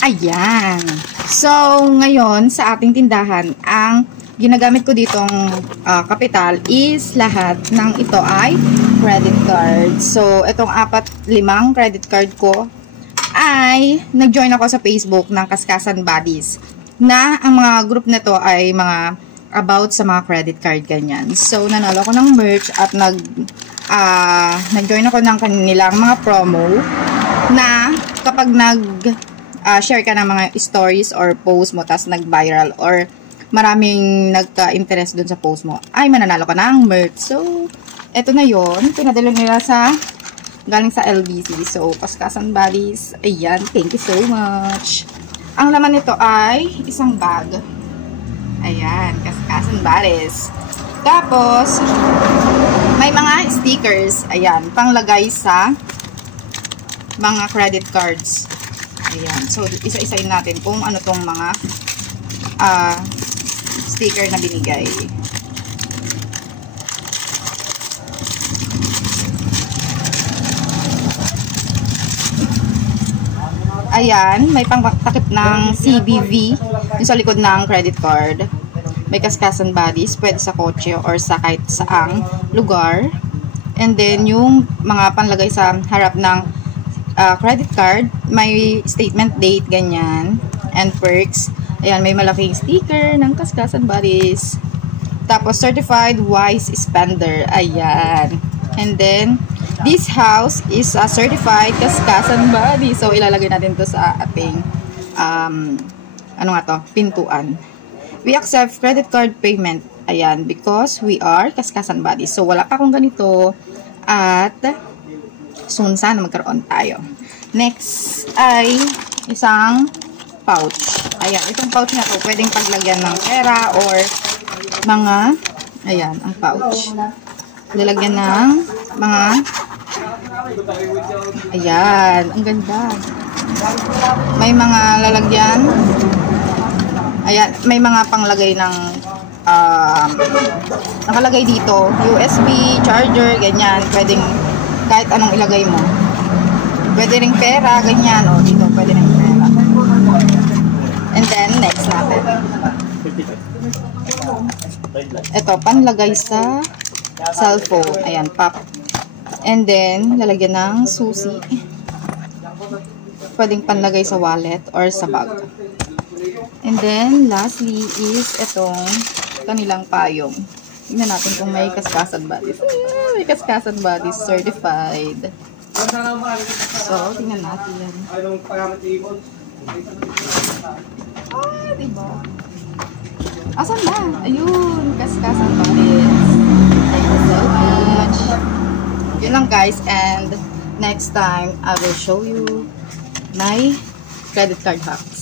Ayan. So, ngayon sa ating tindahan, ang ginagamit ko ditong kapital is lahat ng ito ay credit card. So, itong 4-5 credit card ko ay nag-join ako sa Facebook ng Kaskasan Buddies na ang mga group na to ay mga about sa mga credit card ganyan. So, nanalo ko ng merch at nag-join ako ng kanilang mga promo na kapag share ka ng mga stories or post mo tas nag-viral or maraming nagka-interest dun sa post mo, ay mananalo ka ng merch. So, eto na yon, pinadala nila galing sa LBC. So, Kaskasan Buddies, ayan, thank you so much. Ang laman nito ay isang bag. Ayan, Kaskasan Buddies. Tapos, may mga stickers. Ayan, panglagay sa mga credit cards. Ayan, so isa-isayin natin kung ano tong mga sticker na binigay. Ayan, may pangtakip ng CBV yung sa likod ng credit card. May Kaskasan Buddies, pwede sa kotse or sa kahit saang lugar. And then, yung mga panlagay sa harap ng credit card, may statement date, ganyan, and perks. Ayan, may malaking sticker ng Kaskasan Buddies. Tapos, certified wise spender. Ayan. And then, this house is a certified Kaskasan Buddies. So, ilalagay natin to sa ating, pintuan. We accept credit card payment. Ayan, because we are Kaskasan Buddies. So, wala pa akong ganito. At, soon sana magkaroon tayo. Next ay isang pouch. Ayan, itong pouch na to, pwedeng paglagyan ng pera or mga, ayan, ang pouch. Lalagyan ng mga, ayan, ang ganda. May mga lalagyan, ayan, may mga panglagay ng, nakalagay dito, USB, charger, ganyan, pwedeng kahit anong ilagay mo. Pwede ring pera, ganyan, o, dito, pwede ring pera. And then, next natin. Ito, panlagay sa cellphone. Ayan, pop. And then, lalagyan ng susi. Pwedeng panlagay sa wallet or sa bag. And then, lastly is itong kanilang payong. Tingnan natin kung may Kaskasan Buddies. May Kaskasan Buddies certified. So, tingnan natin yan. Diba? Asan na? Ayun, Kaskasan Buddies. Thank you so much. Yun lang guys, and next time, I will show you my credit card hacks.